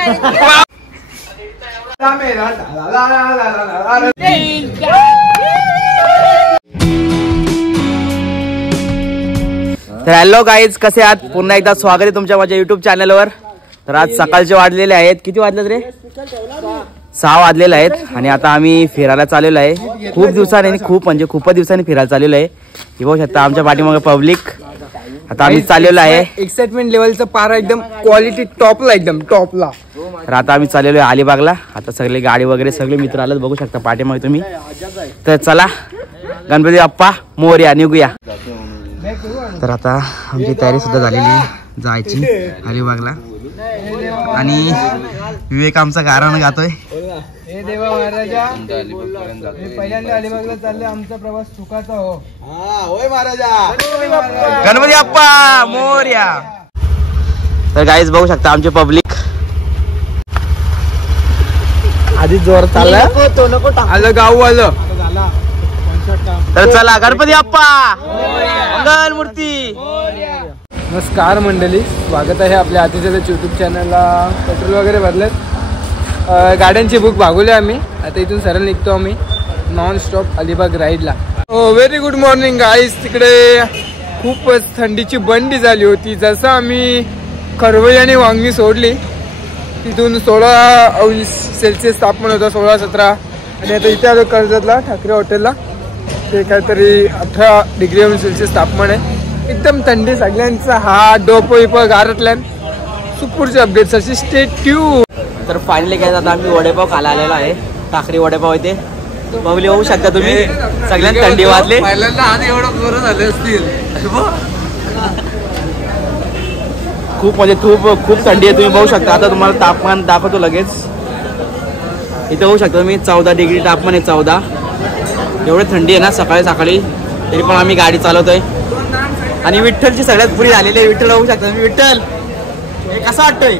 तर hello guys, कसे आहात? पुन्हा एकदा स्वागत आहे तुमच्या माझ्या युट्यूब चॅनलवर. तर आज सकाळचे वाजलेले आहेत, किती वाजले रे? 6 वाजलेले आहेत आणि आता आम्ही फिरायला चाललेलो आहे. खूप दिवसांनी, खूपच दिवसांनी फिरायला चाललेलो आहे. हे बघू शकता आमच्या पाठीमागे पब्लिक. आता आम्ही चाललेलो आहे. एक्साइटमेंट लेवलचा पारा एकदम क्वालिटी टॉपला, एकदम टॉपला. तर आता आम्ही चाललेलो आहे अलिबागला. आता सगळे गाडी वगैरे सगळे मित्र आलेत, बघू शकता पाठीमागे तुम्ही. तर चला, गणपती बाप्पा मोरया, निघूया. तर आता आमची तयारी सुद्धा झालेली जायची अलिबागला आणि विवेक आमचा गाणं गातोय. हे देवा महाराजा, पहिल्यांदा अलिबागला चालले, आमचा प्रवास सुखाचा हो. होय महाराजा, गणपती बाप्पा मोरया. तर गाईज बघू शकता आमचे पब्लिक आधी जोर चालला, आलं गाव आलं. तर चला, गणपती बाप्पा मंगल मूर्ती. नमस्कार मंडळी, स्वागत आहे आपल्या आतिथ्याच्या यूट्यूब चॅनलला. पेट्रोल वगैरे भरलेत, गाड्यांची बुक भागवली आम्ही. आता इथून सरळ निघतो आम्ही नॉन स्टॉप अलिबाग राईडला. हो, व्हेरी गुड मॉर्निंग गाईज. तिकडे खूपच थंडीची बंडी झाली होती. जसं आम्ही खरवई आणि वांगणी सोडली तिथून 16°C तापमान होतं, 16-17. आणि आता इथे आलो कर्जतला ठाकरे हॉटेलला. ते काहीतरी 18°C तापमान आहे. एकदम थंडी, सगळ्यांचा हा डोपो इपो गारटल्यान. सुपूरचे अपडेट्स अशी स्टे ट्यून. तर फायनली काय, आता आम्ही वडेपाव खायला आलेलो आहे. टाकरी वडेपाव इथे बघले, होऊ शकता तुम्ही. सगळ्यांना थंडी वाजले. खूप म्हणजे खूप थंडी आहे, तुम्ही बघू शकता. आता तुम्हाला तापमान दाखवतो लगेच. इथे होऊ शकता तुम्ही 14° तापमान आहे, 14. एवढी थंडी आहे ना सकाळी तरी पण आम्ही गाडी चालवतोय. आणि विठ्ठलची सगळ्यात पुरी झालेली आहे. विठ्ठल होऊ शकता तुम्ही. विठ्ठल हे कसं वाटतंय?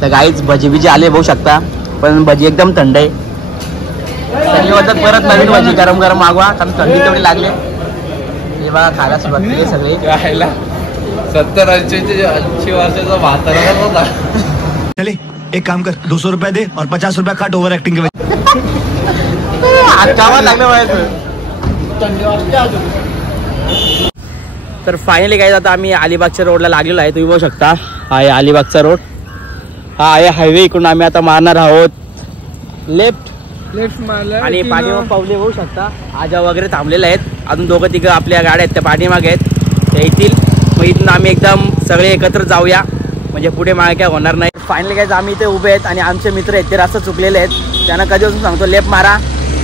तर गाईच भजी बिजी आले बघू शकता, पण भजी एकदम थंड आहे. थंडी वाजत परत नवीन भजी गरम गरम मागवा, कारण थंडी तेवढी लागले. हे बघा खायला सुरुवात केली सगळे. 70-80 वर्षाचा म्हातारा होता. चले एक काम कर, 200 रुपये दे और 50 रुपये काट ओव्हर ऍक्टिंग के. तर फायनली काय, आता आम्ही अलिबागच्या रोडला लागलेलो आहे. तुम्ही बघू शकता, हा आहे अलिबागचा रोड. हा आहे हायवे. इकडून आम्ही आता मारणार आहोत लेफ्ट मारला. आणि पाठीमागे पावले बघू शकता, आजा वगैरे थांबलेले आहेत. अजून 2-3 आपल्या गाड्या आहेत त्या पाठीमागे आहेत, त्या येतील. मग इथून आम्ही एकदम सगळे एकत्र जाऊया, म्हणजे पुढे मागे काय होणार नाही. फायनली काय, आम्ही इथे उभे आहेत आणि आमचे मित्र आहेत ते रस्ता चुकलेले आहेत. त्यांना कधीपासून सांगतो लेफ्ट मारा,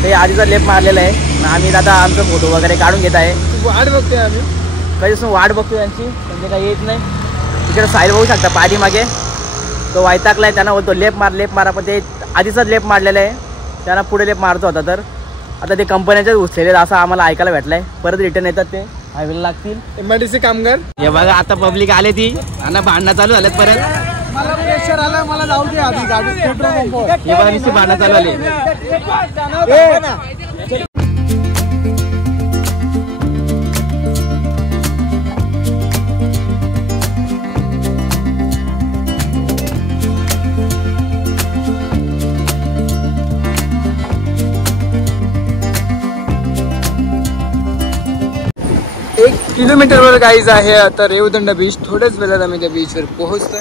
ते आधीचा लेफ्ट मारलेला आहे. आम्ही आता आमचा फोटो वगैरे काढून घेत आहे. वाट बघतोय आम्ही, कधीपासून वाट बघतोय यांची, म्हणजे काही येत नाही. तिकडे साईल बघू शकता पाठीमागे, तो वैतागलाय. त्यांना बोलतो लेफ्ट मारा, पण ते आधीचाच लेफ्ट मारलेला आहे. त्यांना पुढे लेफ्ट मारतो होता. तर आता ते कंपन्याच्याच घुसलेले असं आम्हाला ऐकायला भेटलंय. परत रिटर्न येतात, ते हायवेला लागतील. MIDC कामगार. हे बघा आता पब्लिक आले, ती आणि भांडणं चालू झालेत परत. मला प्रेशर आलं, मला जाऊ दे आधी गाडी. हे बघा नुसती भांडणं चालू आली. किलोमीटरवर गाईज आहे आता रेवदंड बीच. थोड्याच वेळात आम्ही त्या बीचवर पोहोचतोय.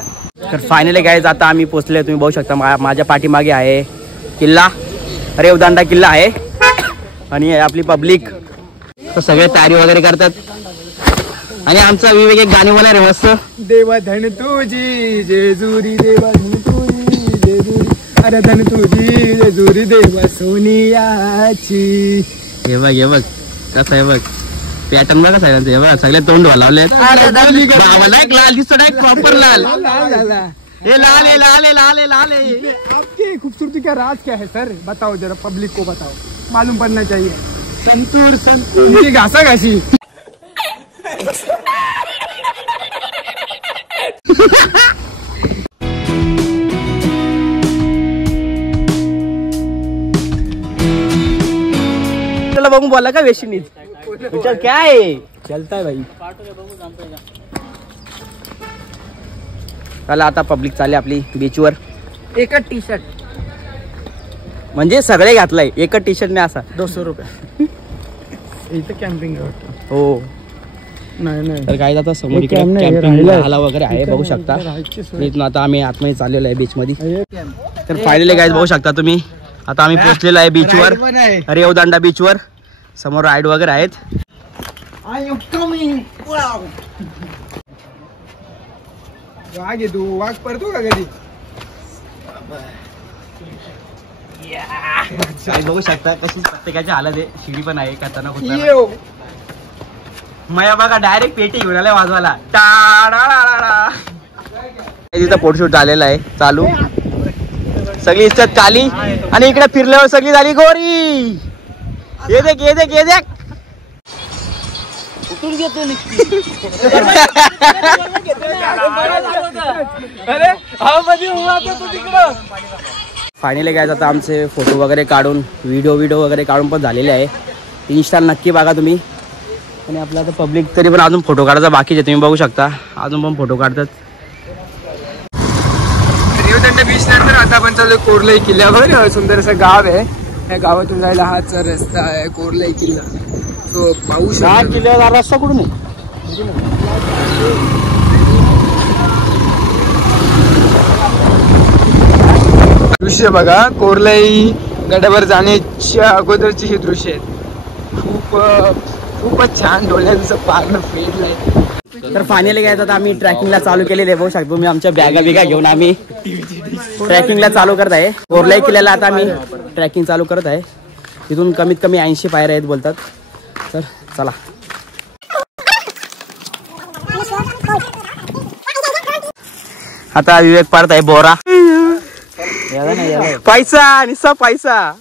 तर फायनली गाईज आता आम्ही पोहोचले. तुम्ही बघू शकता माझ्या पाठीमागे आहे किल्ला, रेवदंडा किल्ला आहे. आणि आपली पब्लिक सगळे तयारी वगैरे करतात. आणि आमचा विवेक एक गाणी बोला रे मस्त. देवा धन तुझी जेजुरी, देवा धन तुझी जेजुरी, अरे धन तुझी जेजुरी देवा सोनियाची. हे बघ कसं आहे बघ, पॅटर्न बघा सगळ्यांचं. हे बघा सगळे तोंड लावले. लाल दिसतो ना, प्रॉपर लाल. ये लाल है, लाल है, लाल है, लाल है. आपकी खूबसूरती का राज क्या है सर? बताओ जरा, पब्लिक को बताओ, मालूम पड़ना चाहिए. संतूर घासा घासी. चला बघून बोला का वेशीनीच. विचार क्या है, चलता है भाई. त्याला आता पब्लिक चालली आपली बीचवर. एकच टी शर्ट म्हणजे सगळे घातलंय एकच टी शर्ट नाही असा. 200 रुपये. इथं कॅम्पिंग हो. नाही तर काय आता समोर इकडे camp नाही, कॅम्पिंग राहिलंय. हाला वगैरे आहे बघू शकता. राहायची सोय. इथून आता आम्ही आतमध्ये चाललेलो आहे बीच मध्ये. camp. तर फायनली गाईज बघू शकता तुम्ही आता आम्ही पोहोचलेलो आहे बीचवर. Ride पण आहे. रेवदांडा बीचवर. समोर राईड वगैरे आहेत. I am coming. Wow. वाघ आहे तू. वाघ पडतो का कधी? गाईज बघू शकता कशी प्रत्येकाची हालत आहे. शिडी पण आहे खतरनाक होता. येऊ. मया बघा डायरेक्ट पेटी घेऊन आलाय वाजवायला. टाळाळाळा. तिथं फोटोशूट झालेला आहे चालू. सगळी इज्जत काली आणि इकडे फिरल्यावर सगळी झाली गोरी. ये देख ये देख ये देख. उठून घेतो फायनली काय आता आमचे फोटो वगैरे काढून व्हिडिओ वगैरे काढून पण झालेले आहे. इन्स्टाला नक्की बघा तुम्ही. आणि आपलं आता पब्लिक तरी पण अजून फोटो काढायचा बाकी आहे. तुम्ही बघू शकता अजून पण फोटो काढतात. रेवदंडा बीच नंतर आता आपण चालू कोरलाई किल्ल्यावर. सुंदर असं गाव आहे. या गावातून जायला हाच रस्ता आहे कोरलाई किल्ला. सो पाहू शकतो किल्ल्यावर रस्ता कुठून आहे. दृश्य बघा. कोरलाई गडावर जाण्याच्या अगोदरची ही दृश्य आहेत. खूपच छान. डोळ्यांचं पारणं फेडलंय. तर फायनली काय आता आम्ही ट्रॅकिंगला चालू केलेले बघू शकतो. मी आमच्या बॅगा बिगा घेऊन आम्ही ट्रॅकिंगला चालू करत आहे. कोरलाई किल्ल्याला आता आम्ही ट्रॅकिंग चालू करत आहे. तिथून कमीत कमी 80 पायऱ्या आहेत बोलतात. तर चला. आता विवेक पाडत आहे बोरा. पैसा निस्सा पैसा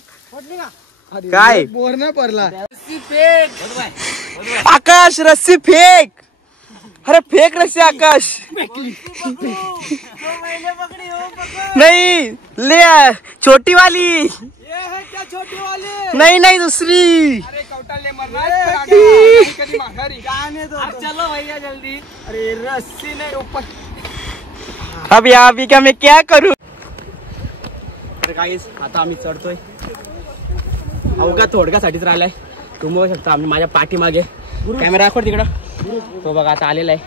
काय बोर न पडला. आकाश रस्सी फेक. अरे फेक रस्सी आकाश. नहीं ले छोटी वाली. नहीं नहीं दूसरी. चलो भैया जल्दी. अरे रस्सी नहीं ऊपर. अब यहाँ भी क्या मैं क्या करूँ. तर गाईस आता आम्ही चढतोय. अवघा थोडक्यासाठीच राहिलाय. तुम्ही बघू शकता आम्ही माझ्या पाठीमागे कॅमेरा दाखव तिकडं. तो बघा आता आलेला आहे.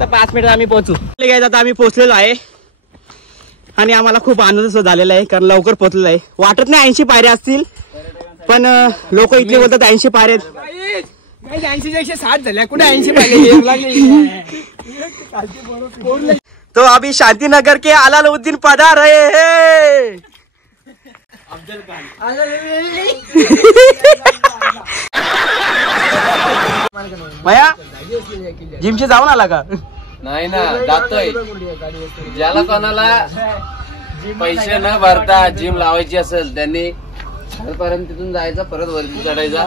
तर 5 मिनिटात आम्ही पोहोचू. आता आम्ही पोहोचलेलो आहे आणि आम्हाला खूप आनंद झालेला आहे कारण लवकर पोहोचलेला आहे. वाटत नाही 80 पायऱ्या असतील पण लोक इथले बोलतात 80 पायऱ्या. 80-160 झाल्या. कुठे 80 पाहिजे. तो अभी शांतिनगर के अलाउद्दीन पधार रहे हैं. अफजल खान. भैया जिमचे जाऊन आला का. नाही ना जातोय. ज्याला कोणाला पैसे न भरता जिम लावायची असेल त्यांनी परत तिथून जायचं परत वरती चढायचा.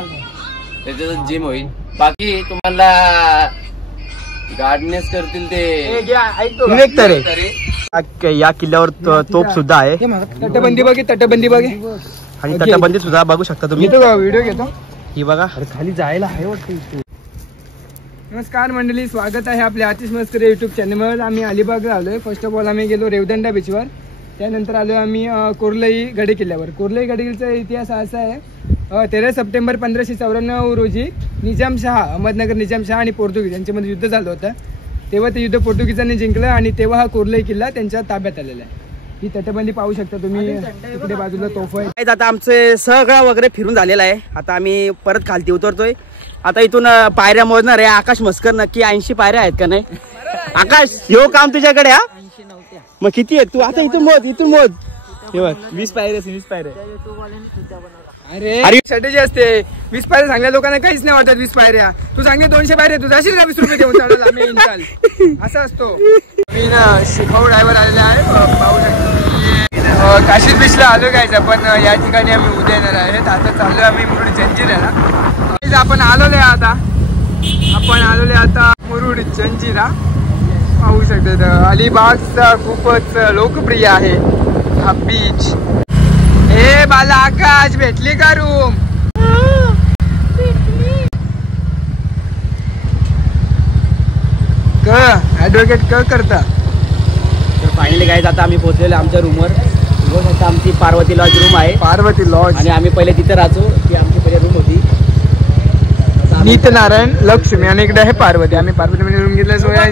त्याच्यातच जिम होईल. बाकी तुम्हाला गार्डनेस करतील ते विवेक तरे. या किल्ल्यावर तोप सुद्धा आहे. तटबंदी बघे. तटबंदी बघे आणि तटबंदी सुद्धा बघू शकता तुम्ही. व्हिडिओ घेतो. ही बघा खाली जायला आहे वाटतं. नमस्कार मंडळी. स्वागत आहे आपल्या आतिश मस्करी युट्यूब चॅनलवर. आम्ही अलिबागला आलोय. फर्स्ट ऑफ ऑल आम्ही गेलो रेवदंडा बीचवर. त्यानंतर आलो आम्ही कोरलाई गड किल्ल्यावर. कोरलाई गड किल्ल्याचा इतिहास असा आहे. 13 सप्टेंबर 1594 रोजी निजामशहा अहमदनगर निजामशहा आणि पोर्तुगीज यांच्यामध्ये युद्ध झालं होतं. तेव्हा ते युद्ध पोर्तुगीजांनी जिंकलं आणि तेव्हा हा कोरलाई किल्ला त्यांच्या ताब्यात आलेला आहे. ही तटबंदी पाहू शकता तुम्ही. इकडे बाजूला तोफ आहे. आता आमचे सगळं वगैरे फिरून झालेलं आहे. आता आम्ही परत खालती उतरतोय. आता इथून पायऱ्या मोजणार आहे. आकाश मस्कर नक्की 80 पायऱ्या आहेत का नाही. आकाश ह्यो काम तुझ्याकडे. हा मग किती आहे तू आता इथून मोज. इथून मोज. हे बघ 20 पायऱ्या. 20 पायऱ्या. अरे स्ट्रॅटेजी असते. 20 पायऱ्या सांगल्या लोकांना काहीच नाही वाटत. 20 पायऱ्या तू सांगले 200 पायऱ्या तू जाशील का 20 रुपये देऊन चालला. मी येईन चाल. असं असतो. मी ना शिकाऊ ड्रायव्हर आलेला आहे. पाहू शकतो. काशीद बीचला आलो गायच. आपण या ठिकाणी आम्ही उद्या येणार आहेत. आता चाललोय आम्ही मुरुड जंजिऱ्याला. आपण आलोय आता मुरुड जंजिरा. पाहू शकतो. अलिबागचा खूपच लोकप्रिय आहे हा बीच. हे बाला आकाश भेटली का रूम. ॲडव्होकेट क करता. तर फायनली काय आता आम्ही पोहोचलेलो आमच्या रूमवर. बघू शकता आमची पार्वती लॉज रूम आहे. पार्वती लॉज. आणि आम्ही पहिले तिथे राहतो. ती आमची पहिले रूम होती. नीतनारायण लक्ष्मी आणि इकडे आहे पार्वती. आम्ही पार्वतीमध्ये रूम घेतल्या सोय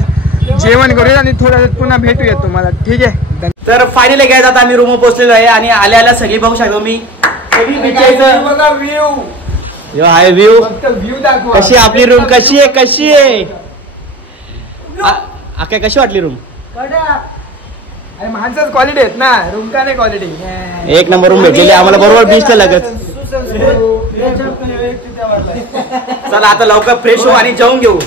जेवण करूया आणि थोड्या वेळात पुन्हा भेटूया तुम्हाला. ठीक आहे. तर फायनली काय आता आम्ही रूमवर पोहोचलेलो आहे. आणि आल्या सगळी बघू शकतो मी व्ह्यू हाय व्ह्यू. व्ह्यू दाखवा. कशी आपली रूम कशी आहे कशी आहे काय कशी वाटली रूम? अरे माणसाच क्वालिटी आहेत ना, रूम का नाही क्वालिटी. एक नंबर रूम भेटलेली आम्हाला बरोबर बीचला लगत. चला आता लवकर फ्रेश हो आणि जेवून घेऊ.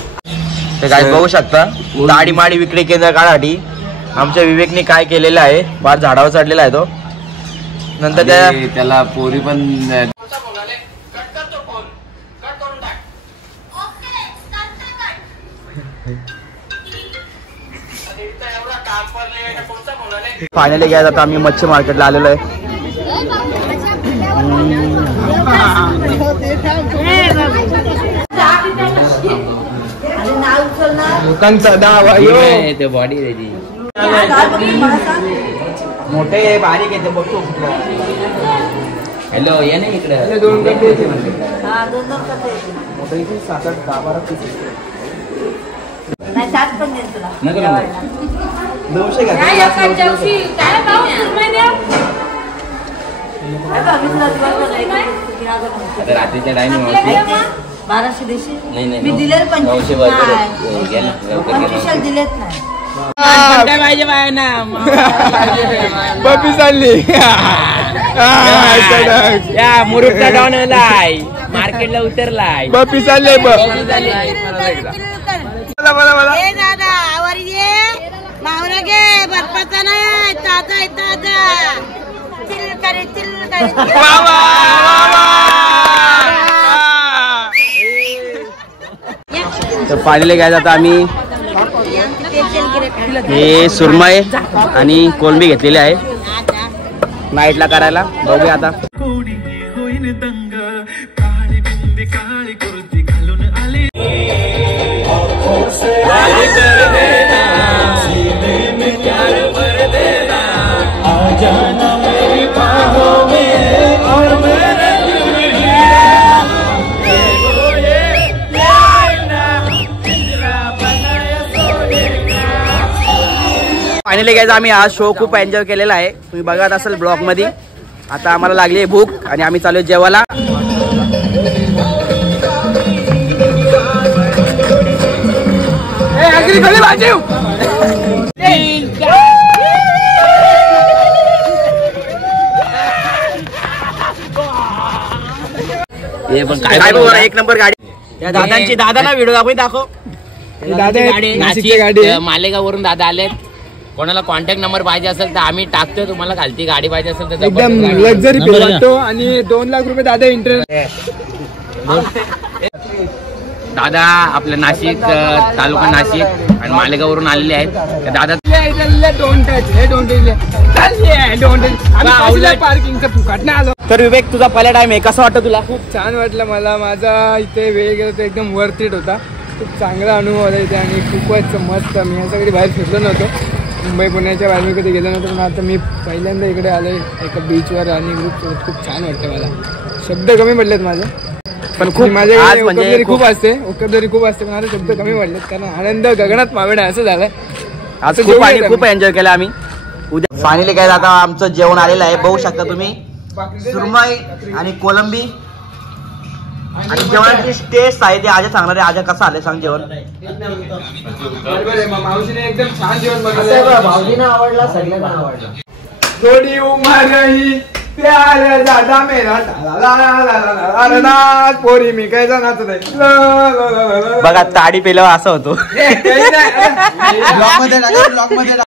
ते काय बघू शकता दाढी माडी विक्री केंद्र काढासाठी आमच्या विवेकने काय केलेलं आहे. बाहेर झाडावर चढलेला आहे तो. नंतर त्याला पोरी पण फायनली काय आता आम्ही मच्छी मार्केटला आलेलो आहे. लोकांचा दावा ते बॉडी रेडी मोठे बारीक येते बघतो. हॅलो ये ना इकडे. दोन गड्डे येते मोठे इथे 7-8 10-12 पीस. नको 900 घ्या. रात्रीच्या टाइम 1200 देशील. नाही नाही मी दिले 900 दिलेत नाही. बपी चालली. मुरुडचा डॉन आलाय मार्केटला उतरलाय. बपी चालले. ए दादा आवर ये मावरा घे बर्फाचा नाही ताजा आहे ताजा. चिल करे चिल करे. तर फायनली काय आता आम्ही हे सुरमई आणि कोलंबी घेतलेली आहे नाईटला करायला. बघूया आता. फायनली गाइस आम्ही आज शो खूप एन्जॉय केलेला आहे. तुम्ही बघत असाल ब्लॉग मध्ये. आता आम्हाला लागली भूक आणि आम्ही चालू जेवायला. काय एक नंबर गाडी. त्या दादांची दादाला व्हिडिओ दाखव. मालेगाव वरून दादा आले. कोणाला कॉन्टॅक्ट नंबर पाहिजे असेल तर आम्ही टाकतो तुम्हाला. खालती गाडी पाहिजे असेल तर एकदम लक्झरी फील वाटतो. आणि 2 लाख रुपये दादा इंटरेस्ट. दादा आपल्या नाशिक तालुका नाशिक आणि मालेगाव वरून आलेले आहेत. दादा पार्किंगचं फुकट नाही आलो. तर विवेक तुझा पहिला टाइम आहे कसा वाटतं तुला? खूप छान वाटलं मला. माझा इथे वेळ गेला तर एकदम वर्थ इट होता. खूप चांगला अनुभव आला इथे आणि खूपच मस्त. मी असं कधी बाहेर फिरलो नव्हतो. मुंबई पुण्याच्या बाहेर मी कधी गेलो नव्हतो. पण आता मी पहिल्यांदा इकडे आलो एका बीचवर आणि ग्रुपसोबत. खूप छान वाटतं मला. शब्द कमी पडलेत माझे. पण खूप माझ्या म्हणजे खूप असते ओकबदरी खूप असते पण आता शब्द कमी पडलेत कारण आनंद गगनात मावेना असं झालंय. आज खूप एन्जॉय केला आम्ही. उद्या फायनली काय आता आमचं जेवण आलेलं आहे. बघू शकता तुम्ही सुरमई आणि कोलंबी. आणि जेवणाची टेस्ट आहे ते आज सांगणार आहे. आज कसं आलं सांग जेवण? मावशीने एकदम छान जेवण बनवलं. भाऊजीने आवडला सगळ्यांना आवडला. थोडी उमर रही प्यार दादा मेरा पोरी मी काय जाणार बघा ताडी पेल्यावर असं होतो. ब्लॉक मध्ये